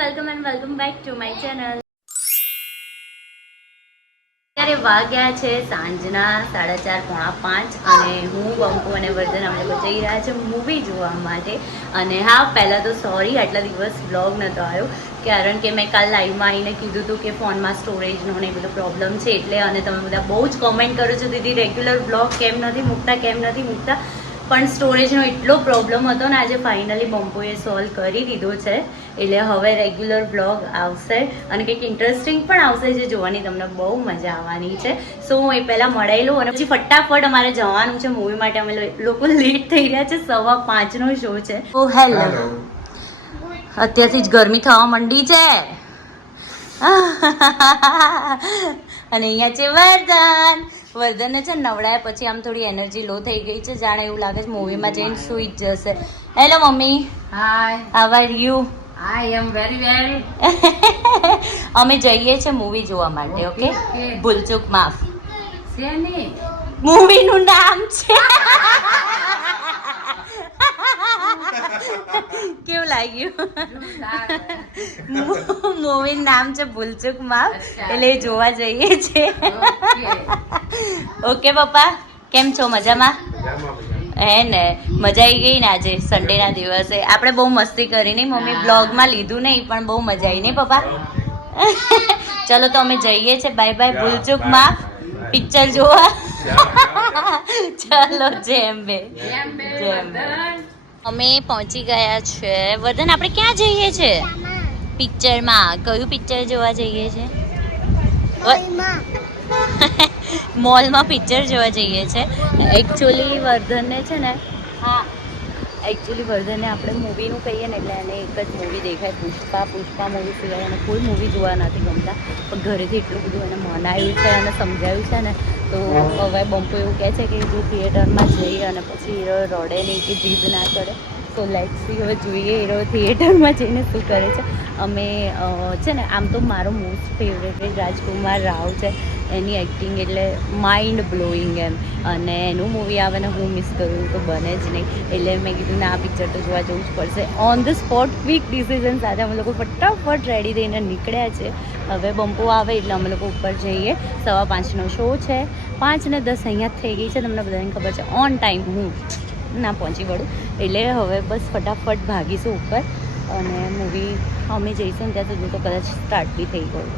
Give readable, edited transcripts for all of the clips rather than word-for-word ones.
Welcome back to my channel. અત્યારે વાગ્યા છે સાંજના 4:30 પોણા 5 અને હું બંકુ અને વર્ધન અમે લોકો જઈ રહ્યા છે મૂવી જોવા માટે. અને હા, પહેલાં તો સોરી આટલા દિવસ વ્લોગ નહોતો આવ્યો, કારણ કે મેં કાલ લાઈવમાં આવીને કીધું હતું કે ફોનમાં સ્ટોરેજનો ને એ બધો પ્રોબ્લેમ છે એટલે. અને તમે બધા બહુ જ કોમેન્ટ કરો છો દીદી રેગ્યુલર વ્લોગ કેમ નથી મૂકતા, પણ સ્ટોરેજનો એટલો પ્રોબ્લેમ હતો ને આજે ફાઇનલી બંપુએ સોલ્વ કરી દીધો છે. એટલે હવે રેગ્યુલર બ્લોગ આવશે અને કંઈક ઇન્ટરેસ્ટિંગ પણ આવશે જે જોવાની તમને બહુ મજા આવવાની છે. સો હું એ પહેલાં મળાઈ લઉં અને પછી ફટાફટ અમારે જવાનું છે મૂવી માટે. અમે લોકો લેટ થઈ રહ્યા છે, 5:15નો શો છે. ઓ હેલો, અત્યારથી જ ગરમી થવા માંડી છે. અને અહીંયા છે વર્ધનને છે નવડાયા પછી આમ થોડી એનર્જી લો થઈ ગઈ છે, જાણે એવું લાગે છે મૂવીમાં જઈને સૂઈ જ જશે. Hello mummy. Hi. How are you? I am very well. અમે જઈએ છીએ મૂવી જોવા માટે. ઓકે, ભૂલચૂક માફ. શેની મૂવીનું નામ છે. કેવું લાગ્યું? મૂવીનું નામ છે ભૂલચૂક માફ, એટલે જોવા જઈએ છીએ. ઓકે પપ્પા, કેમ છો? મજામાં? હે ને, મજા આવી ગઈ ને આજે સન્ડેના દિવસે? આપણે બહુ મસ્તી કરી નહીં મમ્મી, બ્લોગમાં લીધું નહીં પણ બહુ મજા આવી નહીં પપ્પા? ચલો તો અમે જઈએ છીએ. બાય બાય ભૂલચૂક માફ પિક્ચર જોવા. ચલો જેમ બે. અમે પહોંચી ગયા છે. વર્ધન, આપણે ક્યાં જઈએ છીએ? પિક્ચરમાં. કયું પિક્ચર જોવા જઈએ છીએ? મોલમાં પિક્ચર જોવા જઈએ છે. એકચ્યુઅલી વર્ધનને છે ને, હા એકચ્યુઅલી વર્ધનને આપણે મૂવીનું કહીએ ને એટલે એને એક જ મૂવી દેખાય, પુષ્પા મૂવી સિવાય એને કોઈ મૂવી જોવા નથી ગમતા. પણ ઘરેથી એટલું બધું એને મનાવ્યું છે અને સમજાવ્યું છે ને, તો હવે બંપુ એવું કહે છે કે તું થિયેટરમાં જઈ અને પછી રડે નહીં કે જીદ ના કરે. તો લેટ્સ સી, હવે જોઈએ એ થિયેટરમાં જઈને શું કરે છે. અમે છે ને, આમ તો મારો મોસ્ટ ફેવરેટ રાજકુમાર રાવ છે. એની એક્ટિંગ એટલે માઇન્ડ બ્લોઈંગ એમ. અને એનું મૂવી આવે ને હું મિસ કરું તો બને જ નહીં. એટલે મેં કીધું ના, આ પિક્ચર તો જોવા જવું જ પડશે. On the spot quick decision સાથે અમે લોકો ફટાફટ રેડી થઈને નીકળ્યા છે. હવે બંપુ આવે એટલે અમે લોકો ઉપર જઈએ. 5:15નો શો છે. 5:10 અહીંયા થઈ ગઈ છે, તમને બધાને ખબર છે. ઓન ટાઈમ હું ના પહોંચી વળું એટલે હવે બસ ફટાફટ ભાગીશું ઉપર અને મૂવી અમે જઈશું ને ત્યાં સુધી તો કદાચ સ્ટાર્ટ બી થઈ ગયું.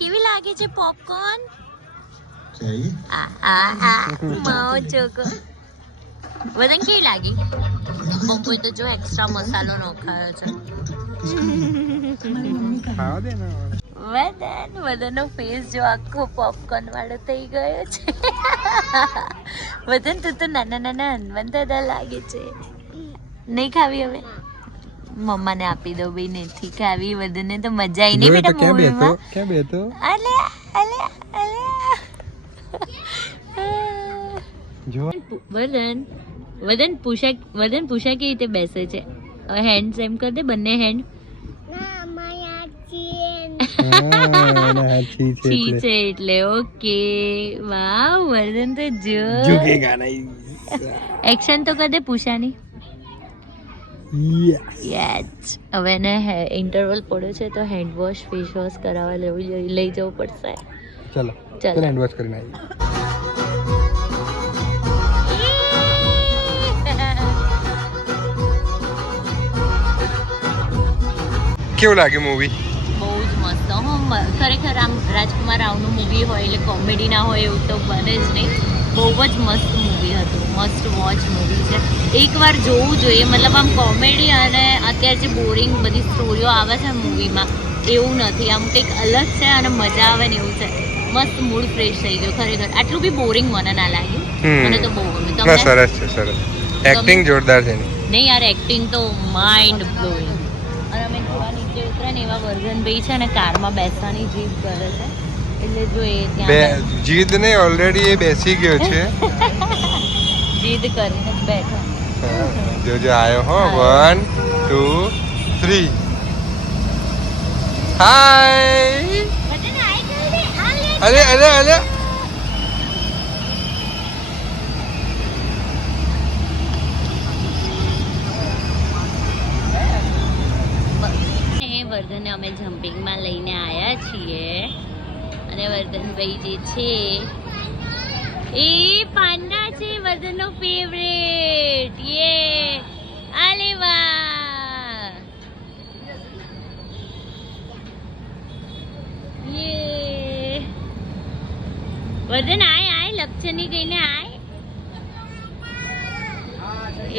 કેવી લાગે છે પોપકોર્ન? વદન કેવી લાગી? બપોરે તો જો એક્સ્ટ્રા મસાલો નખાયો છે. વદનનો ફેસ જો આખો પોપકોર્ન વાળો થઈ ગયો છે. વદન તું તો નાના હનુમાન લાગે છે. નહીં ખાવી હવે? મમ્માને આપી દો, ભાઈ નથી ખાવી. વદનને તો મજા આવી નહીં બેટા મૂવીમાં. વદન પૂછા કેવી રીતે બેસે છે? હેન્ડ એમ કર દે, બંને હેન્ડ. છી છે એટલે ઓકે. વાવ વર્ધન તો જો એક્શન તો કર દે પૂછાની. યસ. હવે એને ઇન્ટરવલ પડ્યો છે તો હેન્ડ વોશ ફેસ વોશ કરાવવા લઈ જવું પડશે. ચલો હેન્ડ વોશ કરીને આવી. કેવું લાગ્યું મૂવી? બહુ જ મસ્ત. ખરેખર આમ રાજકુમાર રાવનું મૂવી હોય એટલે કોમેડી ના હોય એવું તો બને જ નહીં. બહુ જ મસ્ત મૂવી હતું. મસ્ટ વોચ મૂવી છે. એકવાર જોવું જોઈએ. મતલબ આમ કોમેડી અને અત્યારે જે બોરિંગ બધી સ્ટોરીઓ આવે છે મૂવીમાં એવું નથી. આમ કંઈક અલગ છે અને મજા આવે ને એવું છે. મસ્ત મૂડ ફ્રેશ થઈ ગયો ખરેખર. આટલું બી બોરિંગ મને ના લાગ્યું. મને તો બહુ ગમ્યું. તમને? સરસ છે, સરસ. એક્ટિંગ જોરદાર છે. નહીં યાર, એક્ટિંગ તો માઇન્ડ બ્લોઈંગ. અને અમે જોવા નીચે ઉતરે ને એવા વર્ધનભાઈ છે ને કારમાં બેસવાની જીદ કરે છે. એટલે જો એ ત્યાં જીદ ને ઓલરેડી એ બેસી ગયો છે. જીદ કરીને બેઠો. જોજો આયો હો. 1 2 3. હાય. અરે અરે અરે વર્ધનને અમે જમ્પિંગમાં લઈને આવ્યા છીએ અને વર્ધનભાઈ જે છે એ પાંડા છે, વર્ધનનો ફેવરેટ. યે આલે વાહ, યે વર્ધન આય આય, લક્ષણની કહીને આય.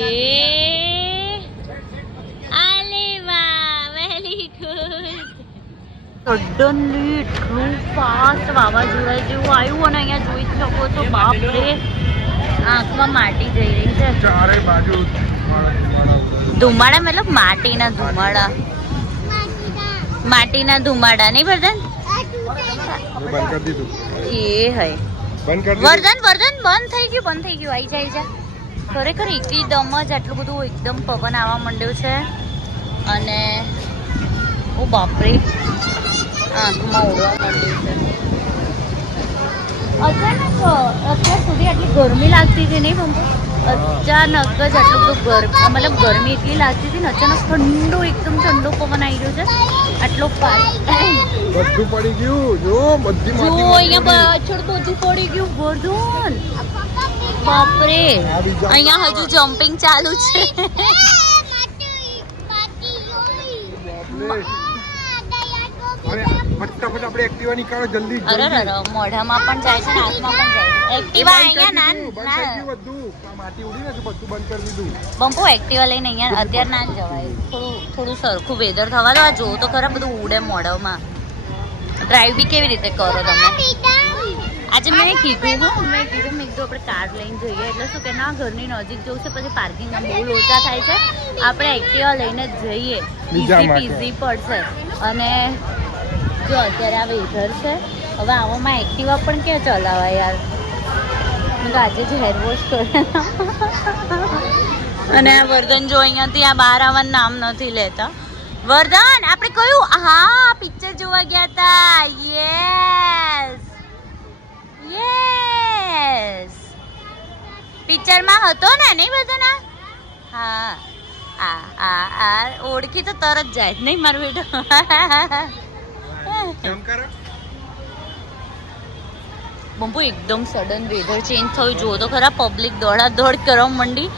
એ આલે વાહ, વેરી ગુડ. સડનલી એટલું ફાસ્ટ વાવાઝોડા જેવું આવ્યું અને અહીંયા જોઈ શકો છો, બાપ રે, આંખમાં માટી જઈ રહી છે. ચારે બાજુ ધુમાડા મતલબ માટીના ધુમાડા, માટીના ધુમાડા નહીં વર્ધન? બંધ કરી દીધું. એ હૈ બંધ કરી વર્ધન, વર્ધન બંધ થઈ ગયું, બંધ થઈ ગયું. આઈ જા, આઈ જા. ખરેખર એકદમ જ આટલું બધું એકદમ પવન આવવા માંડ્યો છે અને ઓ બાપરે, આંખમાં ઉડવા માંડ્યું છે. અચાનક અત્યાર સુધી આટલી ગરમી લાગતી હતી નહીં બંપુ? અચાનક જ આટલું બધું મતલબ ગરમી એટલી લાગતી હતી ને અચાનક ઠંડો, એકદમ ઠંડો પવન આવી રહ્યો છે. આટલો ફાસ્ટ બધું પડી ગયું. જો બધી જો અહીંયા પાછળ બધું પડી ગયું વર્ધન. બાપરે, અહીંયા હજુ જમ્પિંગ ચાલુ છે. અરે ફટાફટ આપણે એક્ટિવા નીકાળો જલ્દી. અરે મોઢામાં પણ જાય છે ને આંખમાં પણ જાય. એક્ટિવા અહીંયા ના બધું માટી ઉડી ને બધું બંધ કરી દીધું. બંપુ એક્ટિવા લઈને અહીંયા અત્યારે ના જ જવાય. થોડું સરખું વેધર થવા દો. આ જોવો તો ખરા બધું ઉડે મોઢામાં. ડ્રાઈવ બી કેવી રીતે કરો તમે? આજે મેં કીધું મેં કીધું આપણે કાર લઈને જઈએ એટલે શું કે ના ઘરની નજીક જવું છે, પછી પાર્કિંગના બહુ લોચા થાય છે, આપણે એક્ટિવા લઈને જ જઈએ, ઈઝી પડશે. અને જો અત્યારે આ વેધર છે, હવે આવામાં એક્ટિવા પણ ક્યાં ચલાવાય યાર. આજે જ હેર વોશ કરે અને આ વર્ધન જો અહીંયાથી આ બહાર આવવાનું નામ નથી લેતા. વર્ધન આપણે કયું હા પિક્ચર જોવા ગયા હતા. યસ યસ, પિક્ચરમાં હતો ને નહીં વર્ધન? હા આ ઓળખી તો તરત જાય નહીં મારું બેટો. બંપુ એકદમ સડન વેધર ચેન્જ થયું. જો તો ખરા પબ્લિક દોડાદોડ કરવા માંડી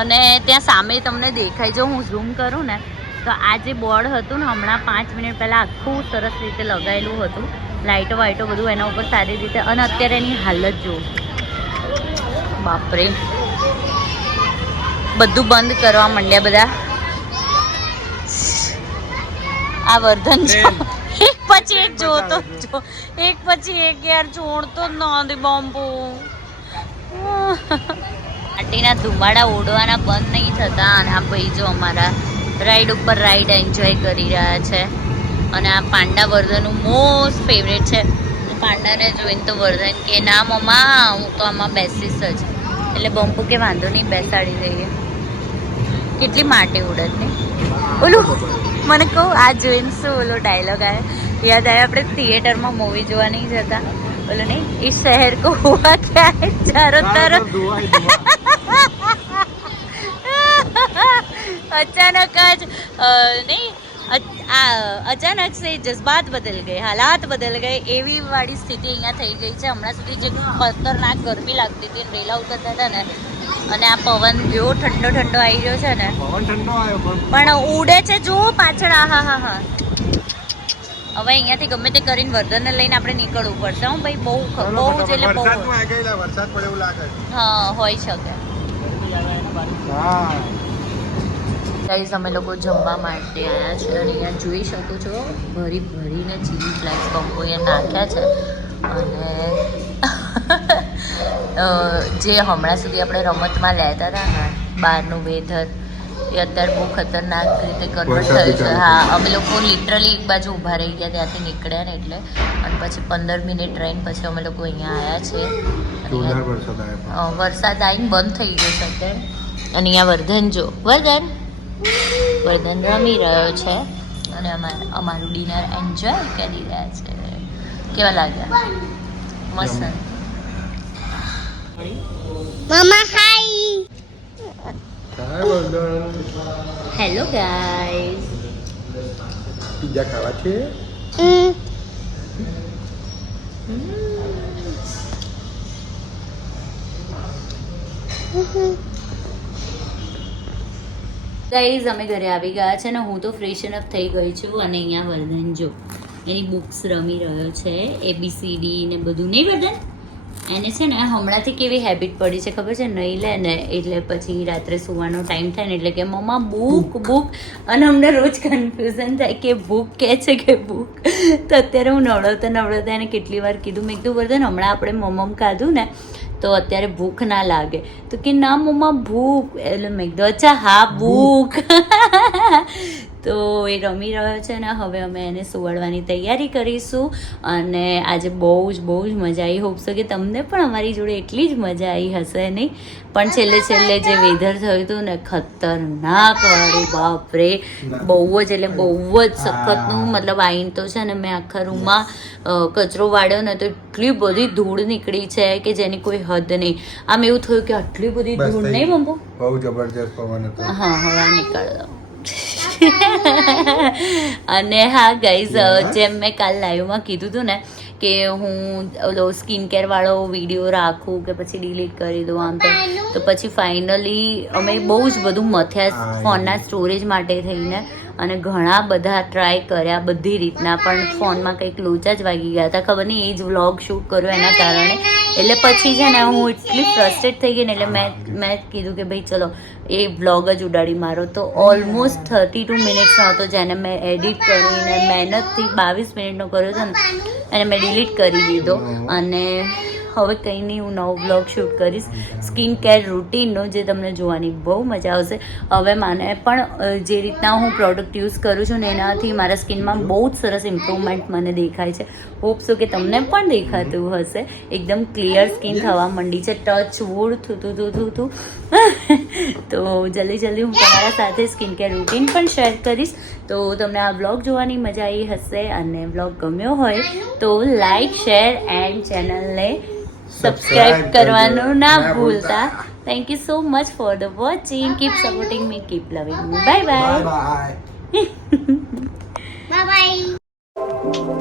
અને ત્યાં સામે તમને દેખાય, જો હું ઝૂમ કરું ને તો આ જે બોર્ડ હતું ને હમણાં 5 મિનિટ પહેલાં આખું સરસ રીતે લગાવેલું હતું, લાઇટો વાઇટો બધું એના ઉપર સારી રીતે, અને અત્યારે એની હાલત જો બાપરે, બધું બંધ કરવા માંડ્યા બધા. આ વર્ધન એક પછી એક જોતો જો, એક પછી એક યાર છોડતો જ નથી બંપુ. માટીના ધુમાડા ઉડવાના બંધ નહીં થતા. અને આ ભાઈ જો અમારા રાઈડ ઉપર રાઈડ એન્જોય કરી રહ્યા છે. અને આ પાંડા વર્ધનનું મોસ્ટ ફેવરેટ છે. પાંડાને જોઈને તો વર્ધન કે ના મમ્મા હું તો આમાં બેસીશ જ. એટલે બંપુ કે વાંધો નહીં બેસાડી દઈએ. કેટલી માટી ઉડત ને ઓલું મને કહું આ જોઈને શું ઓલો ડાયલોગ આવે યાદ આવે, આપણે થિયેટરમાં મૂવી જોવા નહીં જતા, બોલો નહીં એ શહેર કો હુઆ ક્યા હૈ ચારો તરફ अचानक आज नहीं अचानक से जज्बात बदल गए, हालात बदल गए એવી વાળી સ્થિતિ અહીંયા થઈ ગઈ છે. હમણાં સુધી જે ખતરનાક ગરમી લાગતી હતી, રેલા ઉતરતા હતા ને, અને આ પવન જો ઠંડો ઠંડો આવી રહ્યો છે ને, પવન ઠંડો આવ્યો પણ ઉડે છે જો પાછળ. હા હા હા, હવે અહીંયાથી ગમે તે કરીને વર્ધનને લઈને આપણે નીકળવું પડશે. હું ભાઈ બહુ જ એટલે બહુ વરસાદ પડે એવું લાગે. હા હોઈ શકે. હા ગાઈઝ અમે લોકો જમવા માટે આવ્યા છે અને અહીંયા જોઈ શકો છો ભરી ભરીને ચીલી ફ્લેક્સ કંપોએ નાખ્યા છે. અને જે હમણાં સુધી આપણે રમતમાં લેતા હતા ને બહારનું વેધર, એ અત્યારે બહુ ખતરનાક રીતે કન્વર્ટ થયું છે. હા, અમે લોકો લિટરલી એક બાજુ ઊભા રહી ગયા ત્યાંથી નીકળ્યા ને એટલે, અને પછી 15 મિનિટ રહીને પછી અમે લોકો અહીંયા આવ્યા છે. વરસાદ આવીને બંધ થઈ ગયો છે અત્યારે. અને અહીંયા વર્ધન જો, વર્ધન રમી રહ્યો છે અને અમારું ડિનર એન્જોય કરી રહ્યા છે. કેવા લાગ્યા? મસ્ત. Mama, hi. Hello guys. Pizza ખાવા છે? ગાઈઝ અમે ઘરે આવી ગયા છે ને હું તો ફ્રેશ અપ થઈ ગઈ છું અને અહીંયા વર્ધન જો એની બુક્સ રમી રહ્યો છે ABCD ને બધું. નહીં વર્ધન? એને છે ને હમણાંથી કેવી હેબિટ પડી છે ખબર છે, નહીં લે ને એટલે પછી રાત્રે સુવાનો ટાઈમ થાય ને એટલે કે મમ્મા બુક બુક, અને અમને રોજ કન્ફ્યુઝન થાય કે બુક કે છે કે બુક. તો અત્યારે હું નવડાવતા એને કેટલી વાર કીધું, મેં કીધું વર્ધન હમણાં આપણે મમ્મ ખાધું ને તો અત્યારે ભૂખ ના લાગે, તો કે ના મમ્મા ભૂખ, એટલે મેં કીધું અચ્છા હા ભૂખ. તો એ રમી રહ્યો છે ને હવે અમે એને સુવાડવાની તૈયારી કરીશું. અને આજે બહુ જ મજા આવી. હોપ છો કે તમને પણ અમારી જોડે એટલી જ મજા આવી હશે નહીં, પણ છેલ્લે જે વેધર થયું હતું ને ખતરનાક વાળું, બાપરે બહુ જ એટલે બહુ જ સખતનું. મતલબ આઈને તો છે ને મેં આખા રૂમમાં કચરો વાળ્યો ને તો એટલી બધી ધૂળ નીકળી છે કે જેની કોઈ હદ નહીં. આમ એવું થયું કે આટલી બધી ધૂળ નહીં મમ્મો. બહુ જબરજસ્ત પવન હતો. હા હવે નીકળ દો. અને હા ગાઈઝ, જેમ મેં કાલ લાઈવમાં કીધું હતું ને કે હું ઓલો સ્કિન કેર વાળો વિડીયો રાખું કે પછી ડિલીટ કરી દઉં આમ તેમ, તો પછી ફાઇનલી અમે બહુ જ બધું મથ્યા ફોનના સ્ટોરેજ માટે થઈને, અને ઘણા બધા ટ્રાય કર્યા બધી રીતના, પણ ફોનમાં કંઈક લોચા જ વાગી ગયા હતા, ખબર નહીં એ જ વ્લોગ શૂટ કર્યો એના કારણે. એટલે પછી છે ને હું એટલી ફ્રસ્ટ્રેટ થઈ ગઈ ને એટલે મેં કીધું કે ભાઈ ચલો એ વ્લોગ જ ઉડાડી મારો. તો ઓલમોસ્ટ 32 મિનિટ્સનો હતો જેને મેં એડિટ કરીને મહેનતથી 22 મિનિટનો કર્યો હતો ને એને મેં ડિલીટ કરી દીધો. અને હવે કંઈ નહીં, હું નવો બ્લોગ શૂટ કરીશ સ્કિન કેર રૂટીનનો, જે તમને જોવાની બહુ મજા આવશે. હવે મને પણ જે રીતના હું પ્રોડક્ટ યુઝ કરું છું ને એનાથી મારા સ્કિનમાં બહુ જ સરસ ઇમ્પ્રુવમેન્ટ મને દેખાય છે. હોપ સો કે તમને પણ દેખાતું હશે. એકદમ ક્લિયર સ્કિન થવા માંડી છે. ટચ વુડ થતું. તો જલ્દી હું તમારા સાથે સ્કિન કેર રૂટીન પણ શેર કરીશ. તો તમને આ બ્લોગ જોવાની મજા આવી હશે, અને બ્લોગ ગમ્યો હોય તો લાઈક, શેર એન્ડ ચેનલને સબસ્ક્રાઇબ કરવાનું ના ભૂલતા. Thank you so much for the watching. Keep supporting me, keep લવિંગ મી. Bye bye. Bye bye.